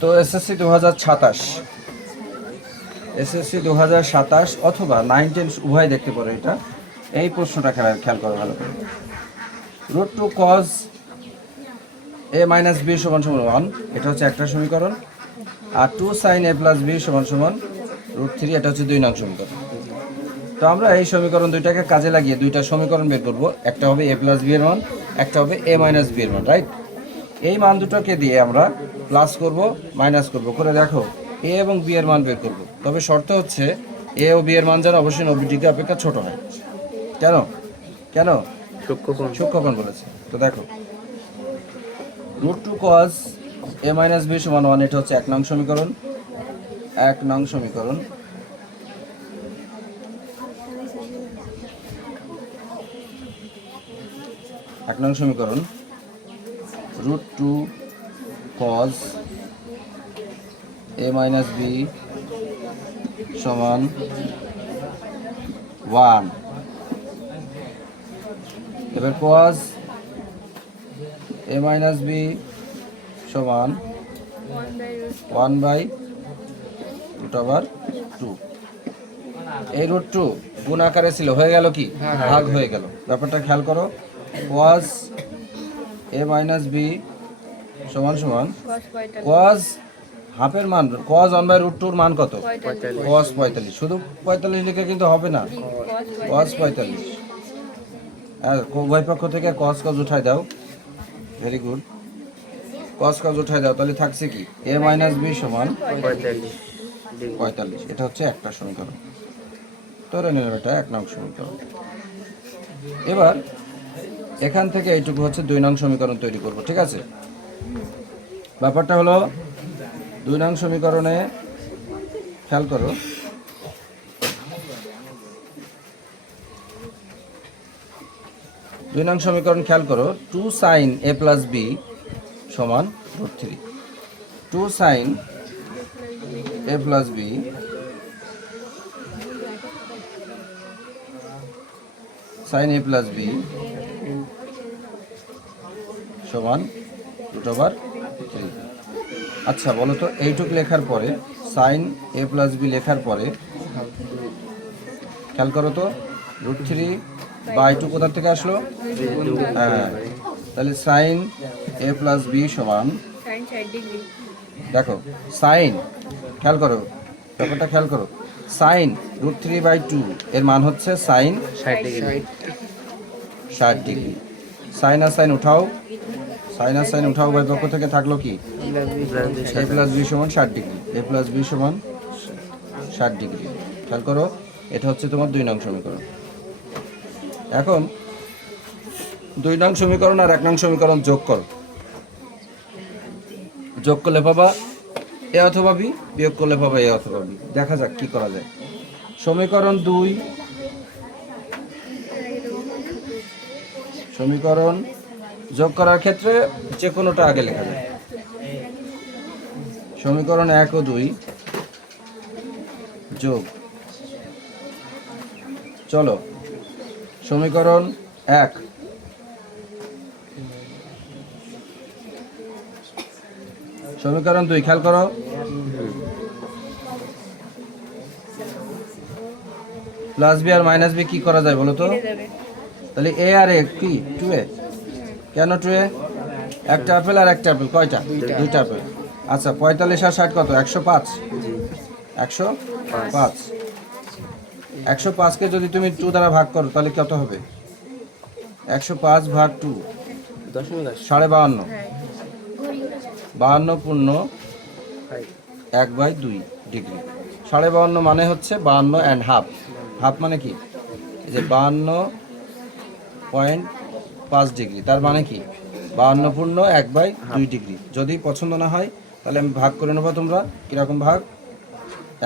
তো SSC 2027, SSC 2027 অথবা 9-10 উভয় দেখতে পারো। এটা এই প্রশ্নটা খেয়াল করো ভালো করে। √2 cos a মাইনাস b সমান 1, এটা হচ্ছে একটা সমীকরণ। আর 2 sin a প্লাস b সমান √3, এটা হচ্ছে 2 নং সমীকরণ। তো আমরা এই সমীকরণ দুইটাকে কাজে লাগিয়ে দুইটা সমীকরণ বের করব। একটা হবে a প্লাস b এর মান, একটা হবে a মাইনাস b এর মান, রাইট? এই মান দুটোকে দিয়ে আমরা প্লাস করব, মাইনাস করব, করে দেখো a এবং b এর মান বের করব। তবে শর্ত হচ্ছে a ও b এর মান যেন অবশ্যই 90 ডিগ্রি অপেক্ষা ছোট হয়। কেন কেন? সূক্ষ্মকোণ বলেছে। তো দেখো √2 cos a মাইনাস b সমান 1, এটা হচ্ছে 1 নং সমীকরণ। 1 নং সমীকরণ। √2 cos a মাইনাস b সমান 1। এবার cos a মাইনাস b সমান 1/√2। এই √2 গুণ আকারে ছিল, হয়ে গেল কি ভাগ হয়ে গেল। ব্যাপারটা খেয়াল করো। cos a মাইনাস b সমান cos হাফের মান, cos 1/√2 মান কত? cos 45। শুধু 45 লিখে কিন্তু হবে না, cos 45। আর উভয় পক্ষ থেকে cos উঠাই দাও, ভেরি গুড। cos উঠাই দাও, তাহলে থাকছে কি a মাইনাস b সমান 45। এটা হচ্ছে একটা সমীকরণ। ধরে নিলাম এটা 1 নং সমীকরণ। এবার এখান থেকে এইটুকু হচ্ছে 2 নং সমীকরণ তৈরি করব, ঠিক আছে? ব্যাপারটা হলো 2 নং সমীকরণে খেয়াল করো। 2 নং সমীকরণ খেয়াল করো। 2 sin a প্লাস b সমান √3। 2 sin a plus b sin a plus b সমান √3। আচ্ছা বলো তো, এইটুকু লেখার পরে sin a প্লাস b লেখার পরে খেয়াল করো তো, √3/2 কোথা থেকে আসলো? হ্যাঁ, তাহলে sin a প্লাস b সমান, দেখো sin, খেয়াল করো ব্যাপারটা খেয়াল করো। sin √3/2 এর মান হচ্ছে sin 60 ডিগ্রি। sin আর sin উঠাও, sin আর sin উঠাও, উভয় পক্ষ থেকে থাকলো কি a প্লাস b সমান 60 ডিগ্রি। a প্লাস b সমান 60 ডিগ্রি। খেয়াল করো, এটা হচ্ছে তোমার 2 নং সমীকরণ। এখন 2 নং সমীকরণ আর 1 নং সমীকরণ যোগ করো। যোগ করলে পাবা a অথবা b, বিয়োগ করলে পাবা a অথবা b। দেখা যাক কি করা যায়। সমীকরণ 2, সমীকরণ যোগ করার ক্ষেত্রে যে কোনোটা আগে লেখা যায়। সমীকরণ 1 ও 2 যোগ। চলো সমীকরণ 1, সমীকরণ 2 খেয়াল করো। প্লাস বি আর মাইনাস বি কি করা যায় বলো তো? তাহলে এ আর এ কি 2a। কেন 2a? একটা আপেল আর একটা আপেল, কয়টা? 2টা আপেল। আচ্ছা 45 আর 60 কত? 105। 105। 105কে যদি তুমি 2 দ্বারা ভাগ করো তাহলে কত হবে? 105 ভাগ 2 52.5। 52 পূর্ণ 1/2 ডিগ্রি। 52.5 মানে হচ্ছে 52.5। হাফ মানে কি? এই যে 52.5 ডিগ্রি, তার মানে কি 52 পূর্ণ 1/2 ডিগ্রি। যদি পছন্দ না হয় তাহলে আমি ভাগ করে নেবো। তোমরা কীরকম ভাগ?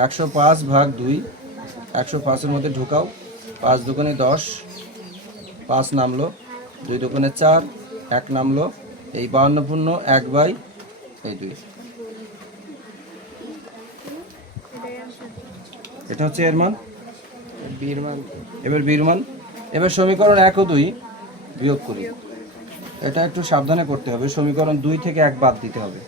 105 ভাগ 2, 105-এর মধ্যে ঢুকাও। 5 দুগুণে 10, 5 নামলো, 2 দুগুণে 4, 1 নামলো। এই 52 পূর্ণ 1/2। এটা হচ্ছে এর মান, এবার বির মান। এবার সমীকরণ 1 ও 2 বিয়োগ করি। এটা একটু সাবধানে করতে হবে, সমীকরণ 2 থেকে 1 বাদ দিতে হবে।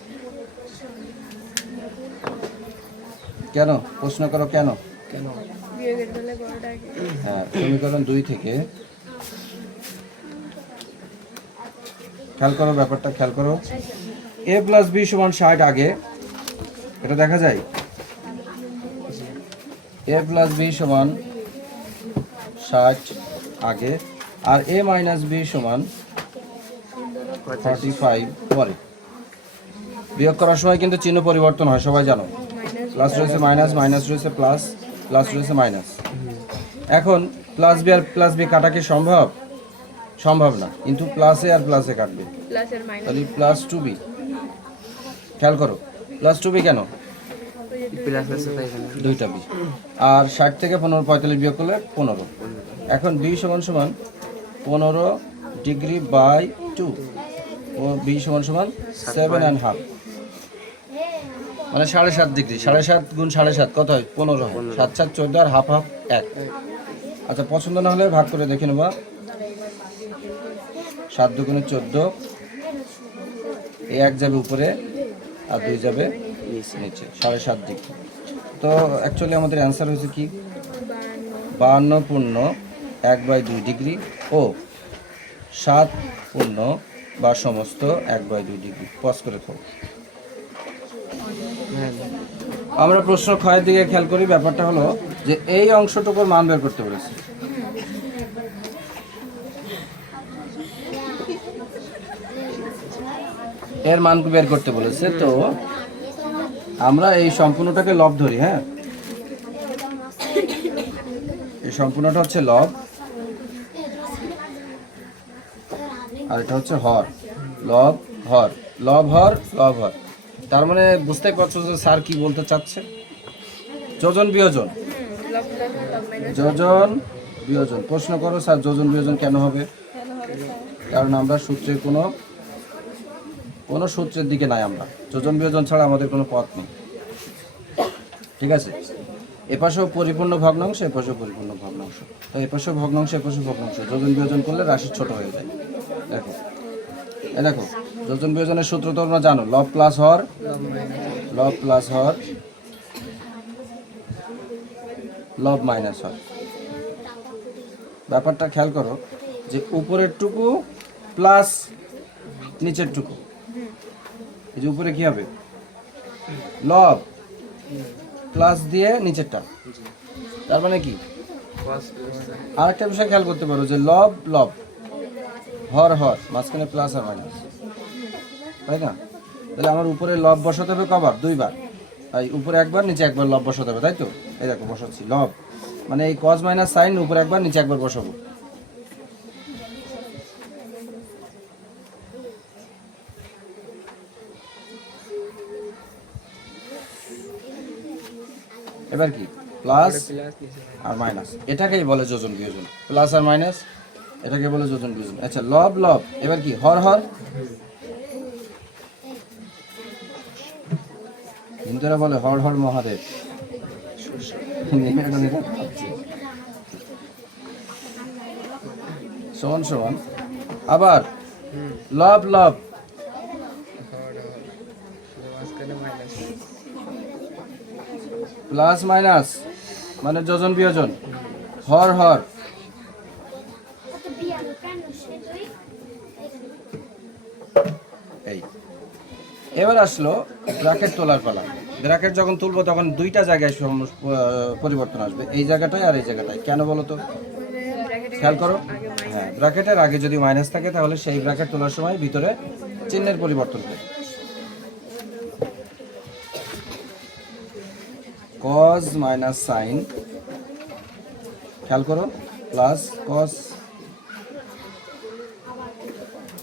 কেন প্রশ্ন করো কেন? হ্যাঁ, সমীকরণ 2 থেকে খেয়াল করো, ব্যাপারটা খেয়াল করো। a প্লাস বি সমান 60 আগে, এটা দেখা যায়। a প্লাস বি সমান 60 আগে, আর a মাইনাস বি সমান 45 পরে। বিয়োগ করার সময় কিন্তু চিহ্ন পরিবর্তন হয়, সবাই জানো। প্লাস রয়েছে মাইনাস, মাইনাস রয়েছে প্লাস, প্লাস রয়েছে মাইনাস। এখন প্লাস বি আর প্লাস বি কাটা কি সম্ভব? সম্ভব না, কিন্তু প্লাসে আর প্লাসে কাটবে, তাহলে প্লাস টু বি। খেয়াল করো, প্লাস টু বি কেন? দুইটা বি। আর 60 থেকে 45 বিয়োগ করলে 15। এখন বি সমান সমান 15 ডিগ্রি বাই 2, ও বি সমান সমান 7.5, মানে 7.5 ডিগ্রি। 7.5 গুণ 7.5 কত হয়? 15 হয়। 7 7 14 আর হাফ হাফ 1। আচ্ছা, পছন্দ না হলে ভাগ করে দেখে নেবা। 7 দুগুণে 14, এই 1 যাবে উপরে আর 2 যাবে নিচে, 7.5 ডিগ্রি। তো অ্যাকচুয়ালি আমাদের অ্যান্সার হয়েছে কি? 52 পূর্ণ 1/2 ডিগ্রি ও 7 পূর্ণ বা সমস্ত 1/2 ডিগ্রি। পজ করে থাকো। আমরা প্রশ্ন ক্ষয়ের দিকে খেয়াল করি। ব্যাপারটা হলো যে এই অংশটুকুর মান বের করতে বলেছে। এর মান বের করতে বলেছে, তো আমরা এই সম্পূর্ণটাকে লব ধরি। হ্যাঁ, এই সম্পূর্ণটা হচ্ছে লব, আর এটা হচ্ছে হর। লব হর, লব হর, লব হর। তার মানে বুঝতেই পারছো যে স্যার কি বলতে চাচ্ছে। যোজন বিয়োজন, যোজন বিয়োজন। প্রশ্ন করো স্যার যোজন বিয়োজন কেন হবে? কারণ আমরা সূত্রের কোনো সূত্রের দিকে নাই, আমরা যোজন বিয়োজন ছাড়া আমাদের কোনো পথ নেই। ঠিক আছে, এপাশেও পরিপূর্ণ ভগ্নাংশ, এপাশেও পরিপূর্ণ ভগ্নাংশ, তো এপাশেও ভগ্নাংশ, এপাশেও ভগ্নাংশ। যোজন বিয়োজন করলে রাশি ছোট হয়ে যায়। দেখো, দেখো, যোজন বিয়োজনের সূত্র তো তোমরা জানো, লব প্লাস হর, লব প্লাস হর, লব মাইনাস হর। ব্যাপারটা খেয়াল করো যে উপরের টুকু প্লাস নিচের টুকু, এই যে উপরে কি হবে? লব প্লাস দিয়ে নিচেরটা, তার মানে কি? আরেকটা বিষয় খেয়াল করতে পারো যে লব লব, হর হর, মাঝখানে প্লাস আর মাইনাস, তাই না? তাহলে আমার উপরে লব বসাতে হবে কবার? 2 বার। তাই উপরে একবার, নিচে একবার লব বসাতে হবে, তাই তো? এই দেখো বসাচ্ছি লব, মানে এই কজ মাইনাস সাইন উপরে একবার, নিচে একবার বসাবো। এবার কি? প্লাস আর মাইনাস, এটাকেই বলে যোজন বিয়োজন। প্লাস আর মাইনাস, এটাকে বলে যোজন বিয়োজন। আচ্ছা, লব লব, এবার কি? হর হর। হিন্দুরা বলে হর হর মহাদেব। সমান সমান আবার লব লব, প্লাস মাইনাস মানে যোজন বিয়োজন, হর হর। এই এবার আসলো ব্র্যাকেট তোলার পালা। ব্র্যাকেট যখন তুলবো তখন 2টা জায়গায় পরিবর্তন আসবে, এই জায়গাটায় আর এই জায়গাটায়। কেন বলো তো? খেয়াল করো। হ্যাঁ, ব্র্যাকেটের আগে যদি মাইনাস থাকে তাহলে সেই ব্র্যাকেট তোলার সময় ভিতরে চিহ্নের পরিবর্তন হবে। কজ মাইনাস সাইন, খেয়াল করো, প্লাস কজ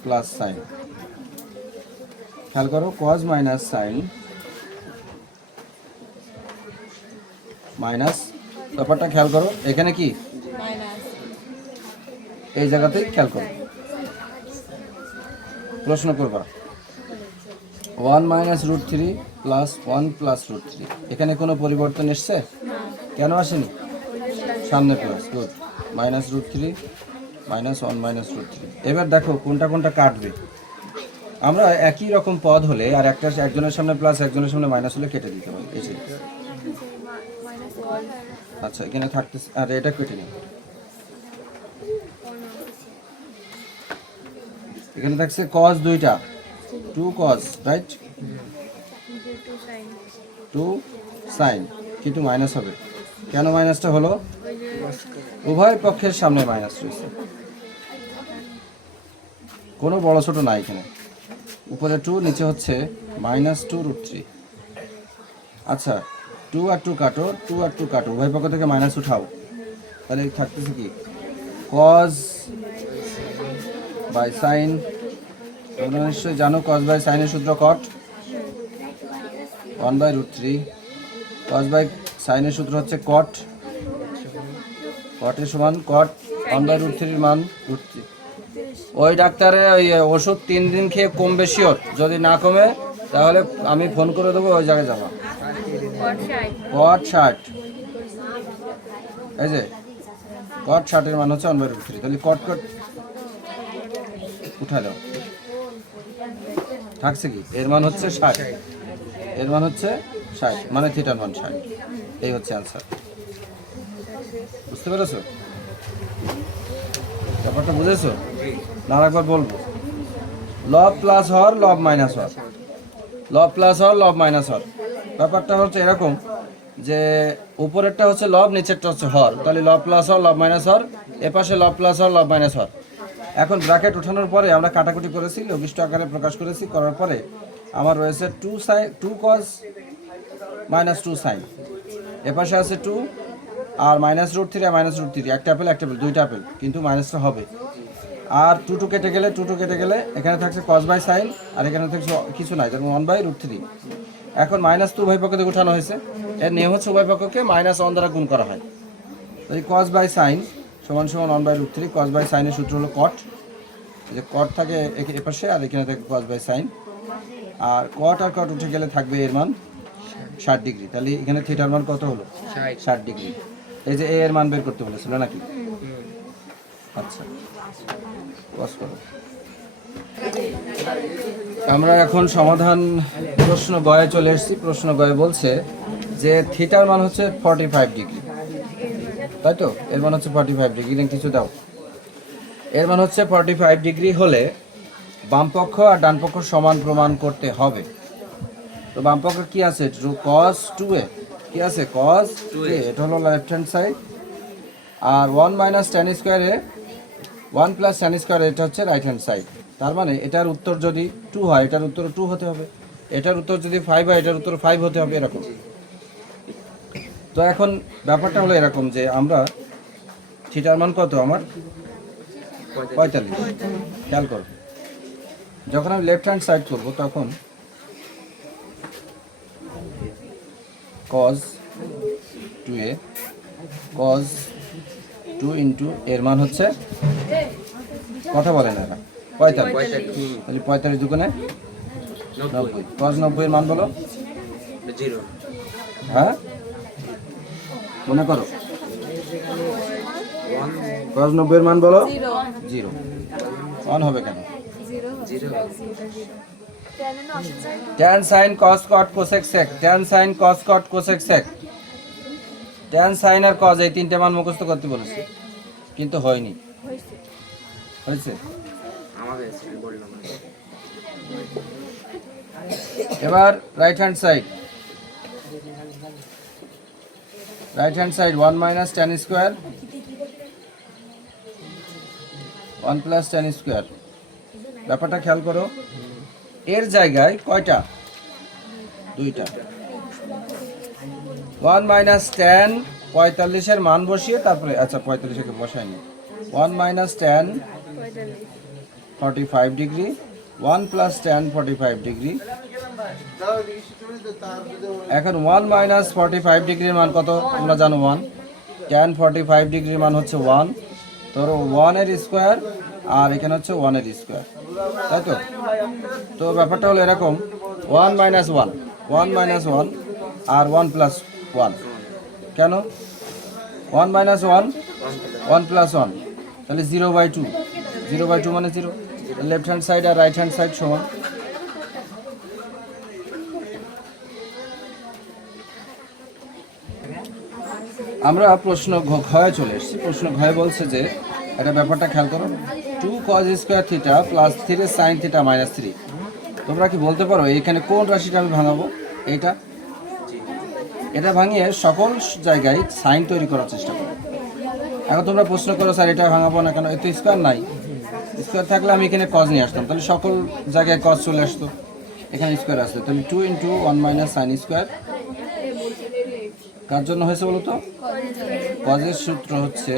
প্লাস সাইন। খেয়াল করো, কজ মাইনাস সাইন মাইনাস, ব্যাপারটা খেয়াল করো। এখানে কি? এই জায়গাতেই খেয়াল করো। প্রশ্ন করবা 1 minus root 3 plus 1 plus root 3, এখানে কোনো পরিবর্তন এসছে? কেন আসেনি? সামনে plus. Good. Minus root 3 -1 minus root 3। এবার দেখো কোনটা কোনটা কাটবে। আমরা একই রকম পদ হলে আর একটা একজনের সামনে প্লাস একজনের সামনে মাইনাস হলে কেটে দিতে হয়, এই যে। আচ্ছা এখানে থাকতেছে, আর এটা কেটে নিই। এখানে থাকছে cos দুইটা, 2 cos, রাইট, 2 sin, কিন্তু মাইনাস হবে। কেন মাইনাসটা হলো? উভয় পক্ষের সামনে মাইনাস রয়েছে, কোনো বড় ছোট নাই এখানে। উপরে 2, নিচে হচ্ছে -2 রুট 3। আচ্ছা 2 আর 2 কাটো, 2 আর 2 কাটো, উভয় পক্ষ থেকে মাইনাস উঠাও, তাহলে থাকতেছে কি cos বাই সাইন। তোমরা নিশ্চয়ই জানো cos বাই সাইনের সূত্র cot 1 by root 3। cos by সাইনের সূত্র হচ্ছে cot, cot এর সমান cot 1 বাই রুট 3 এর মান রুট 3। ওই ডাক্তারে ওই ওষুধ 3 দিন খেয়ে কম বেশি হোক, যদি না কমে তাহলে আমি ফোন করে দেবো, ওই জায়গায় যাবা। cot 60, এই যে cot 60 এর মান হচ্ছে 1 বাই রুট 3। তাহলে cot উঠা দাও, থাকছে কি এর মান হচ্ছে 60, এর মান হচ্ছে 60, মানে থিটার মান 60। এই হচ্ছে আনসার। বুঝতে পেরেছো ব্যাপারটা? বুঝেছো না? আরেকবার বলবো, লব প্লাস হর, লব মাইনাস হর, লব প্লাস হর, লব মাইনাস হর। ব্যাপারটা হচ্ছে এরকম যে উপরেরটা হচ্ছে লব, নিচেরটা হচ্ছে হর, তাহলে লব প্লাস হর, লব মাইনাস হর, এপাশে লব প্লাস হর, লব মাইনাস হর। এখন ব্র্যাকেট ওঠানোর পরে আমরা কাটাকুটি করেছি, লঘিষ্ঠ আকারে প্রকাশ করেছি, করার পরে আমার রয়েছে 2 sin 2 cos মাইনাস 2 sin, এপাশে আছে 2 আর মাইনাস রুট 3 আর মাইনাস রুট 3, একটা অ্যাপেল দুইটা অ্যাপেল, কিন্তু মাইনাসটা হবে। আর 2 2 কেটে গেলে 2 2 কেটে গেলে এখানে থাকছে cos বাই সাইন, আর এখানে থাকছে কিছু নাই, যেমন 1 বাই রুট 3। এখন মাইনাস তো উভয় পক্ষ থেকে উঠানো হয়েছে, এর নিয়ম হচ্ছে উভয় পক্ষকে -1 দ্বারা গুণ করা হয়। এই cos বাই সাইন সমান সমান 1 বাই রুট 3। cos বাই সাইনের সূত্র হলো cot, যে cot থাকে এপাশে আর এখানে থাকে cos বাই সাইন, আর cot আর cot উঠে গেলে থাকবে এর মান 60 ডিগ্রি। তাহলে এখানে থিটার মান কত হলো? 60 ডিগ্রি। এই যে এর মান বের করতে বলেছিল নাকি? আচ্ছা বস করো। আমরা এখন সমাধান প্রশ্ন গয়ে চলে এসেছি। প্রশ্ন গয়ে বলছে যে থিটার মান হচ্ছে 45 ডিগ্রি, তাই তো? এর মান হচ্ছে 45 ডিগ্রি, কিছু দাও। এর মান হচ্ছে 45 ডিগ্রি হলে বামপক্ষ আর ডান পক্ষ সমান প্রমাণ করতে হবে। তো বামপক্ষ কি আছে? cos 2a, কি আছে? cos 2a, এটা হলো লেফট হ্যান্ড সাইড। আর 1 মাইনাস tan স্কোয়ারে 1 প্লাস tan স্কোয়ারে এটা হচ্ছে রাইট হ্যান্ড সাইড। তার মানে এটার উত্তর যদি 2 হয়, এটার উত্তর 2 হতে হবে। এটার উত্তর যদি 5 হয়, এটার উত্তর 5 হতে হবে, এরকম। তো এখন ব্যাপারটা হলো এরকম যে আমরা থিটার মান কত আমার? 45। খেয়াল করো, যখন আমি লেফট হ্যান্ড সাইড করবো তখন cos 2a cos 2 ইন্টু এর মান হচ্ছে, কথা বলে না এরা, 45। 45 দুগুণে 90। cos 90 এর মান বলো? 0। হ্যাঁ মনে করো, cos 90 এর মান বলো? 0। 1 হবে কেন? tan sin cos cot cosec sec, tan sin cos cot cosec sec, tan sin আর cos এই তিনটে মান মুখস্থ করতে বলেছে, কিন্তু হয়নি। হয়েছে? এবার right hand side, right hand side 1 minus tan square 1 plus tan square. ব্যাপারটা খেয়াল করো, এর জায়গায় কয়টা? দুইটা। 1 মাইনাস tan 45 এর মান বসিয়ে তারপরে, আচ্ছা 45 কে বসাইনি, 1 minus tan 45 degree 1 plus tan 45 degree. এখন 1 মাইনাস 45 ডিগ্রির মান কত তোমরা জানো? 1। tan 45 ডিগ্রির মান হচ্ছে 1, ধরো 1 এর স্কোয়ার আর এখানে হচ্ছে 1 এর স্কোয়ার, তাই তো? তো ব্যাপারটা হলো এরকম, 1 মাইনাস 1 1 মাইনাস 1 আর 1 প্লাস 1। কেন 1 মাইনাস 1 1 প্লাস 1? তাহলে 0/2, 0/2 মানে 0। লেফট হ্যান্ড সাইড আর রাইট হ্যান্ড সাইড সমান। আমরা প্রশ্ন ঘয়ে চলে এসেছি। প্রশ্ন ঘয়ে বলছে যে একটা ব্যাপারটা খেয়াল করো, 2 cos square theta plus 3 sine theta minus 3। তোমরা কি বলতে পারো এখানে কোন রাশিটা আমি ভাঙাবো? এইটা। এটা ভাঙিয়ে সকল জায়গায় সাইন তৈরি করার চেষ্টা করো। এখন তোমরা প্রশ্ন করো স্যার এটা ভাঙাবো না কেন? এত স্কোয়ার নাই, স্কোয়ার থাকলে আমি এখানে কজ নিয়ে আসতাম, তাহলে সকল জায়গায় কজ চলে আসতো, এখানে স্কোয়ার আসতো। তাহলে 2 × 1 - সাইন স্কোয়ার কার জন্য হয়েছে বলো তো? কজের সূত্র হচ্ছে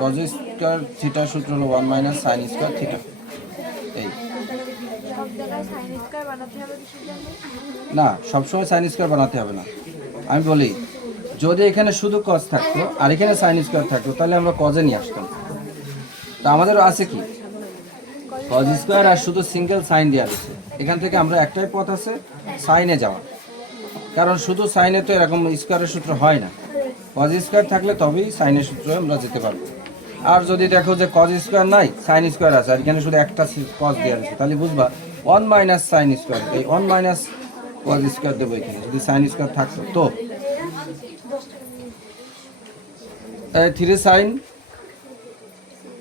কজ স্কোয়ার থিটার সূত্র হলো 1 - সাইন স্কোয়ার থিটা। এই না, সবসময় সাইন স্কোয়ার বানাতে হবে না। আমি বলি যদি এখানে শুধু কজ থাকতো আর এখানে সাইন স্কোয়ার থাকতো তাহলে আমরা কজে নিয়ে আসতাম। তা আমাদেরও আছে কি কজ স্কোয়ার আর শুধু সিঙ্গেল সাইন দেওয়া রয়েছে। এখান থেকে আমরা একটাই পথ আছে সাইনে যাওয়া, কারণ শুধু সাইনে তো এরকম স্কোয়ারের সূত্র হয় না। কজ স্কোয়ার থাকলে তবেই সাইনের সূত্রে আমরা যেতে পারবো। আর যদি দেখো যে কজ স্কোয়ার নাই সাইন স্কোয়ার আছে আর এখানে শুধু একটা কজ দেওয়া রয়েছে, তাহলে বুঝবা 1 - সাইন স্কোয়ার, এই 1 - কজ স্কোয়ার দেবো এখানে যদি সাইন স্কোয়ার থাকতো। তো 3 সাইন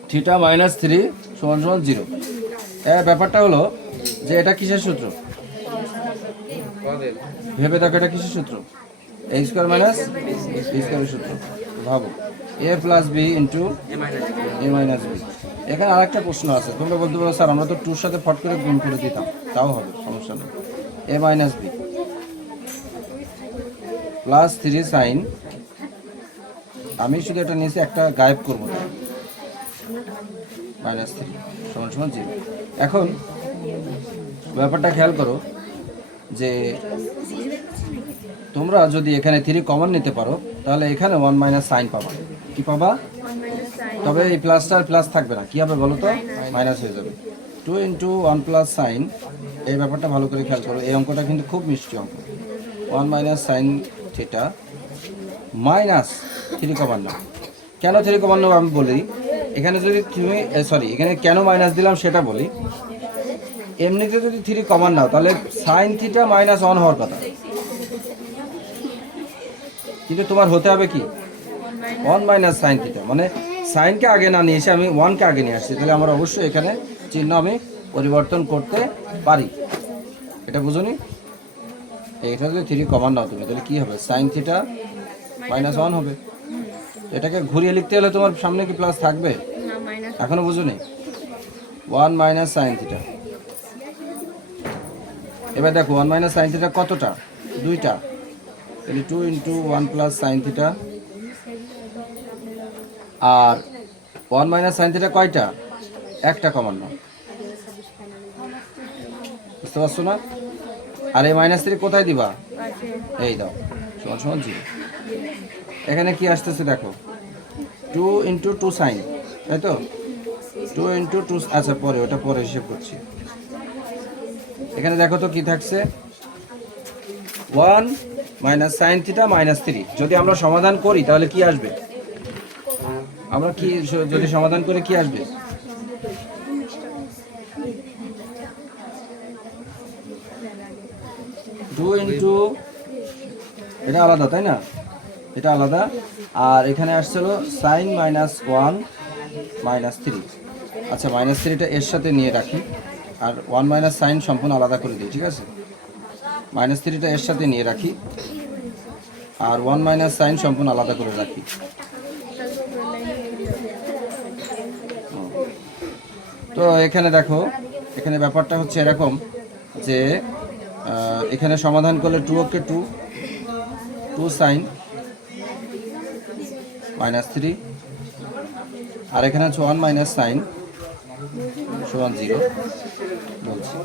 থিটা মাইনাস 3 = 0। ব্যাপারটা হলো যে এটা কিসের সূত্র? ভেবে দেখো এটা কিসের সূত্র? a স্কোয়ার মাইনাস b স্কোয়ারের সূত্র। ভাবো a plus b into a minus b। এখানে আরেকটা প্রশ্ন আছে, তোমরা বলতে পারো স্যার আমরা তো 2-র সাথে ফট করে গুণ করে দিতাম, তাও হবে, সমস্যা নেই। a minus b plus 3 sine, আমি শুধু এটা নিয়েছি একটা গায়েব করবো মাইনাস 3 = 0। এখন ব্যাপারটা খেয়াল করো যে তোমরা যদি এখানে 3 কমন নিতে পারো তাহলে এখানে 1 - সাইন পাবা। কি পাবা? তবে এই প্লাসটা আর প্লাস থাকবে না, কি হবে বলো তো? মাইনাস হয়ে যাবে। 2 × 1 + সাইন, এই ব্যাপারটা ভালো করে খেয়াল করো, এই অঙ্কটা কিন্তু খুব মিষ্টি অঙ্ক। 1 - সাইন থিটা মাইনাস 3 কমন নাও। কেন 3 কমন নাও আমি বলি, এখানে যদি তুমি এখানে কেন মাইনাস দিলাম সেটা বলি। এমনিতে যদি 3 কমন নাও তাহলে সাইন থিটা -1 হওয়ার কথা, কিন্তু তোমার হতে হবে কি 1 - সাইন থিটা, মানে সাইনকে আগে না নিয়ে এসে আমি 1কে আগে নিয়ে আসছি, তাহলে আমরা অবশ্যই এখানে চিহ্ন আমি পরিবর্তন করতে পারি। এটা বুঝুনি? এইটা যদি 3 কমন নাও তুমি তাহলে কি হবে? সাইন থিটা -1 হবে। এটাকে ঘুরিয়ে লিখতে হলে তোমার সামনে কি প্লাস থাকবে? এখনো বুঝুনি? 1 - সাইন থিটা। এবার দেখো 1 - সাইন থিটা কতটা? 2টা, তাহলে 2 × 1 + সাইন থিটা। আর 1 - সাইন থিটা কয়টা? একটা কমন নাও, বুঝতে পারছো না? আর এই -3 কোথায় দিবা? এই দাও, = 0। এখানে কি আসতেছে দেখো, 2 × 2 সাইন, তাই তো? 2 × 2, আচ্ছা পরে ওটা পরে হিসেব করছি। এখানে দেখো তো কি থাকছে, 1 - সাইন থিটা -3। যদি আমরা সমাধান করি তাহলে কি আসবে? আমরা কি যদি সমাধান করে কি আসবে? 2 × এটা আলাদা, তাই না? এটা আলাদা। আর এখানে আসছিল সাইন -1 - 3। আচ্ছা -3টা এর সাথে নিয়ে রাখি, আর 1 - সাইন সম্পূর্ণ আলাদা করে দিই, ঠিক আছে? -3টা এর সাথে নিয়ে রাখি আর 1 - সাইন সম্পূর্ণ আলাদা করে রাখি। তো এখানে দেখো, এখানে ব্যাপারটা হচ্ছে এরকম যে এখানে সমাধান করলে 2 × 2 সাইন -3, আর এখানে হচ্ছে 1 - সাইন = 0 বলছি।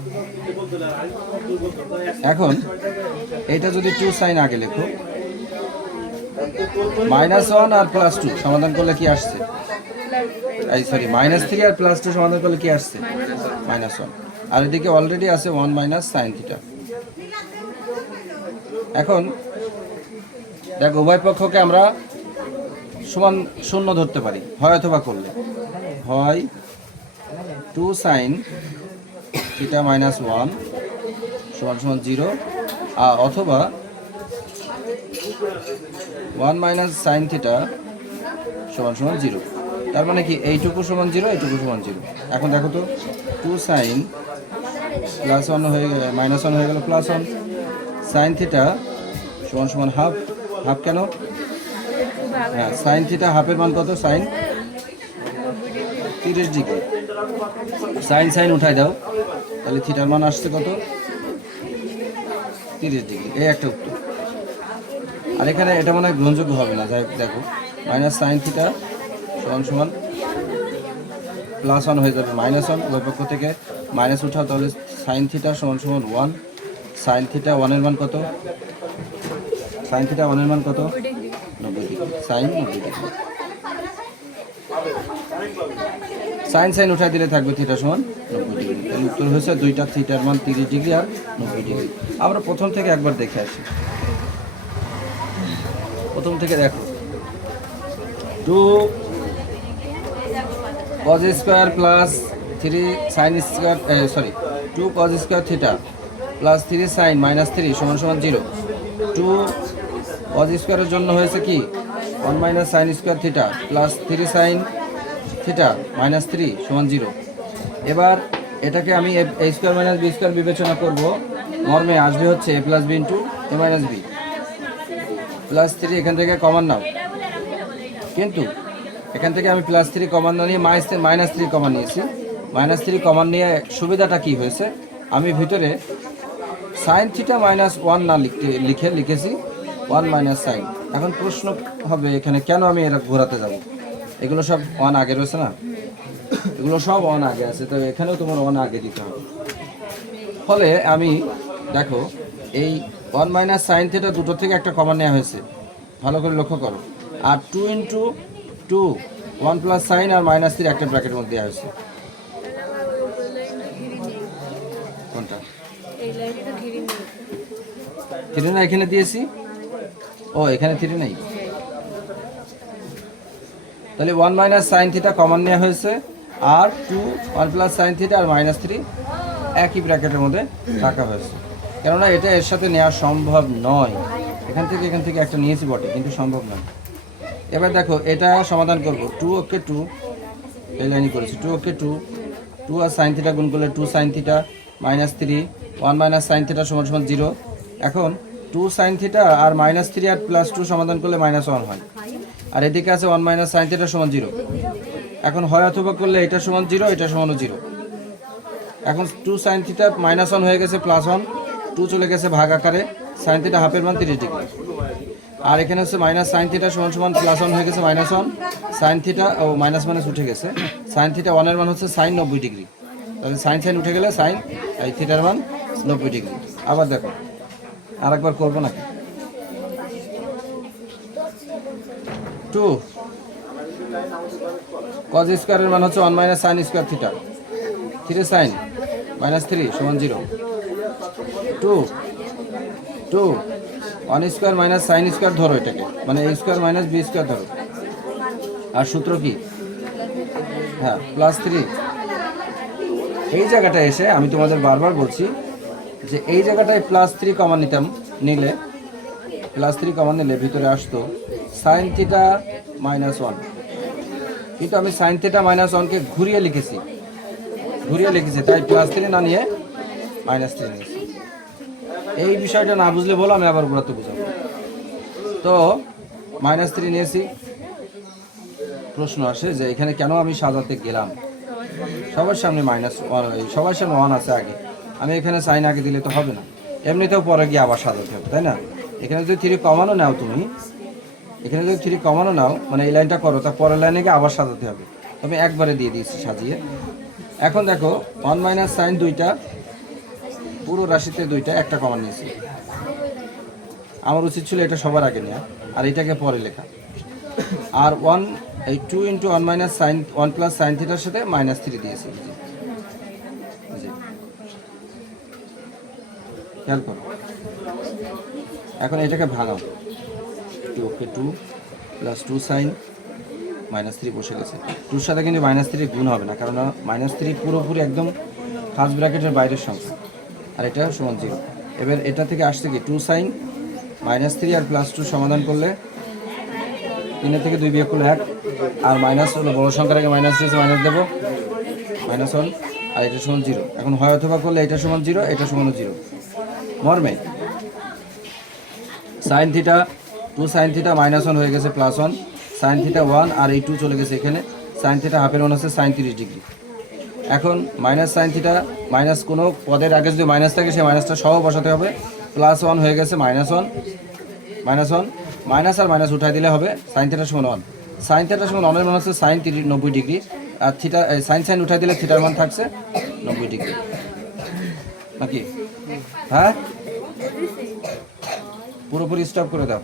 এখন এটা যদি 2 সাইন আগে লেখো, -1 আর +2 সমাধান করলে কি আসছে? -3 আর +2 সমাধান করলে কি আসছে? -1। আর এদিকে অলরেডি আছে 1 - সাইন থিটা। এখন দেখো উভয় পক্ষকে আমরা সমান শূন্য ধরতে পারি, হয় অথবা করলে। হয় 2 sin থিটা মাইনাস 1 সমান সমান 0, অথবা 1 মাইনাস সাইন থিটা সমান সমান 0। তার মানে কি এইটুকু সমান 0, এইটুকু সমান 0। এখন দেখো তো 2 সাইন প্লাস 1 হয়ে গেল মাইনাস 1 হয়ে গেল প্লাস 1, সাইন থিটা সমান সমান হাফ। হাফ কেন? হ্যাঁ, সাইন থিটা হাফের মান কত? Sign 30 degree. সাইন সাইন উঠাই দাও, তাহলে থিটার মান আসছে কত? 30 ডিগ্রি। এই একটা উত্তর। আর এখানে এটা মনে হয় গ্রহণযোগ্য হবে না, যাই দেখো মাইনাস সাইন থিটা সমান সমান প্লাস 1 হয়ে যাবে মাইনাস 1, ওই পক্ষ থেকে মাইনাস উঠাও, তাহলে সাইন থিটা সমান সমান 1। সাইন থিটা 1 এর মান কত? সাইন থিটা 1 এর মান কত? 90 degree. Sine 90 degree. Sine sine উঠাই দিলে থাকবে থিটা সমান 90 ডিগ্রি। তাহলে উত্তর হয়েছে দুইটা থিটার মান 30 ডিগ্রি আর 90 ডিগ্রি। আমরা প্রথম থেকে একবার দেখে আসি। প্রথম থেকে দেখো, 2 cos square plus 3 sine square 2 cos square theta plus 3 sine minus 3 সমান সমান 0। 2 cos স্কোয়ারের জন্য হয়েছে কি 1 minus sine square theta plus 3 sine theta minus 3 সমান 0। এবার এটাকে আমি এ স্কোয়ার মাইনাস বি স্কোয়ার বিবেচনা করব, মর্মে আসবে হচ্ছে এ প্লাস বি ইন্টু এ মাইনাস বি প্লাস 3 এখান থেকে কমন নাও, কিন্তু এখান থেকে আমি প্লাস 3 কমন না নিয়ে মাইনাস 3 কমন নিয়েছি। মাইনাস 3 কমন নিয়ে সুবিধাটা কি হয়েছে, আমি ভিতরে সাইন থিটা মাইনাস 1 না লিখেছি 1 মাইনাস সাইন। এখন প্রশ্ন হবে এখানে কেন আমি এটা ঘোরাতে যাব? এগুলো সব 1 আগে রয়েছে না, এগুলো সব 1 আগে আছে, তবে এখানেও তোমার 1 আগে দিতে হবে। ফলে আমি দেখো এই 1 মাইনাস সাইন থিটা দুটো থেকে একটা কমন নেওয়া হয়েছে, ভালো করে লক্ষ্য করো। আর 2 ইন্টু 2 1 প্লাস সাইন আর মাইনাস 3 একটা ব্র্যাকেটের মধ্যে দেওয়া হয়েছে। কোনটা? থ্রি না এখানে দিয়েছি, ও এখানে 3 নেই, তাহলে 1 মাইনাস সাইন থিটা কমন নেওয়া হয়েছে, আর 2 1 প্লাস সাইন থিটা আর মাইনাস 3 একই ব্র্যাকেটের মধ্যে রাখা হয়েছে। কেননা এটা এর সাথে নেওয়া সম্ভব নয়, এখান থেকে একটা নিয়েছি বটে, কিন্তু সম্ভব নয়। এবার দেখো এটা সমাধান করব। 2 ওকে 2 এই লাইনই করেছি, 2 ওকে 2 আর সাইন থিটা গুণ করলে 2 sine theta minus 3 1 minus sine theta সমান সমান 0। এখন 2 সাইন থিটা আর মাইনাস 3 আর প্লাস 2 সমাধান করলে মাইনাস 1 হয়, আর এদিকে আছে 1 মাইনাস সাইন থিটা সমান 0। এখন হয় অথবা করলে এটা সমান 0, এটা সমানও 0। এখন 2 সাইন থিটা মাইনাস 1 হয়ে গেছে প্লাস 1, 2 চলে গেছে ভাগ আকারে, সাইন থিটা হাফের মান 30 ডিগ্রি। আর এখানে হচ্ছে মাইনাস সাইন থিটা সমান সমান প্লাস 1 হয়ে গেছে মাইনাস 1, সাইন থিটা ও মাইনাস মাইনাস উঠে গেছে, সাইন থিটা 1 এর মান হচ্ছে সাইন 90 ডিগ্রি। তাহলে সাইন সাইন উঠে গেলে সাইন এই থিটার মান 90 ডিগ্রি। আবার দেখো আরেকবার করবো নাকি, 2 cos স্কোয়ারের মান হচ্ছে 1 minus sine square theta 3 sine minus 3 সমান 0। 2 1 স্কোয়ার মাইনাস সাইন স্কোয়ার ধরো এটাকে, মানে এ স্কোয়ার মাইনাস বি স্কোয়ার ধরো, আর সূত্র কি? হ্যাঁ প্লাস 3। এই জায়গাটায় এসে আমি তোমাদের বারবার বলছি যে এই জায়গাটায় প্লাস 3 কমন নিলে প্লাস 3 কমন নিলে ভিতরে আসতো সাইন থিটা মাইনাস 1, কিন্তু আমি সাইন থিটা মাইনাস 1কে ঘুরিয়ে লিখেছি, তাই প্লাস 3 না নিয়ে মাইনাস 3 নিয়েছি। এই বিষয়টা না বুঝলে বলো, আমি আবার ঘোরাতে বুঝাবো। তো মাইনাস 3 নিয়েছি। প্রশ্ন আসে যে এখানে কেন আমি সাজাতে গেলাম, সবার সামনে মাইনাস 1, সবার সামনে 1 আছে আগে, আমি এখানে সাইন আগে দিলে তো হবে না, এমনিতেও পরে গিয়ে আবার সাজাতে হবে, তাই না? এখানে যদি 3 কমানো নাও তুমি, এখানে যদি 3 কমানো নাও মানে এই লাইনটা করো, তার পরের লাইনে গিয়ে আবার সাজাতে হবে। আমি একবারে দিয়ে দিয়েছি সাজিয়ে। এখন দেখো 1 মাইনাস সাইন দুইটা, পুরো রাশিতে দুইটা, একটা কমন নিয়েছি। আমার উচিত ছিল এটা সবার আগে নেওয়া আর এটাকে পরে লেখা। আর 2 into 1 minus sign 1 plus sign থিটার সাথে মাইনাস 3 দিয়েছি। খেয়াল করো, এখন এটাকে ভাঙাও। 2 ওকে 2 প্লাস 2 সাইন -3 বসে গেছে। টুর সাথে কিন্তু -3 গুণ হবে না, কারণ -3 পুরোপুরি একদম ফার্স্ট ব্র্যাকেটের বাইরের সংখ্যা, আর এটা সমান 0। এবার এটা থেকে আসছে কি 2 sin -3 আর +2 সমাধান করলে 3 থেকে 2 বিয়োগ করলে 1, আর মাইনাস হলো বড় সংখ্যার আগে মাইনাস রয়েছে, মাইনাস দেবো -1, আর এটা সমান 0। এখন হয় অথবা করলে এটা সমান 0, এটা সমান 0। মর্মে sin থিটা 2 sin থিটা -1 হয়ে গেছে +1, sin থিটা 1, আর এই 2 চলে গেছে এখানে। sin থিটা হাফের 1 আছে sin 30 ডিগ্রি। এখন মাইনাস sin থিটা মাইনাস কোনো পদের আগে যদি মাইনাস থাকে সেই মাইনাসটা সহ বসাতে হবে। +1 হয়ে গেছে -1, মাইনাস আর মাইনাস উঠাই দিলে হবে sin থিটা সমান 1। sin থিটা সমান 1 এর মান হচ্ছে sin 90 ডিগ্রি, আর থিটা sin উঠাই দিলে থিটার মান থাকছে 90 ডিগ্রি, নাকি? হ্যাঁ, পুরোপুরি স্টপ করে দাও।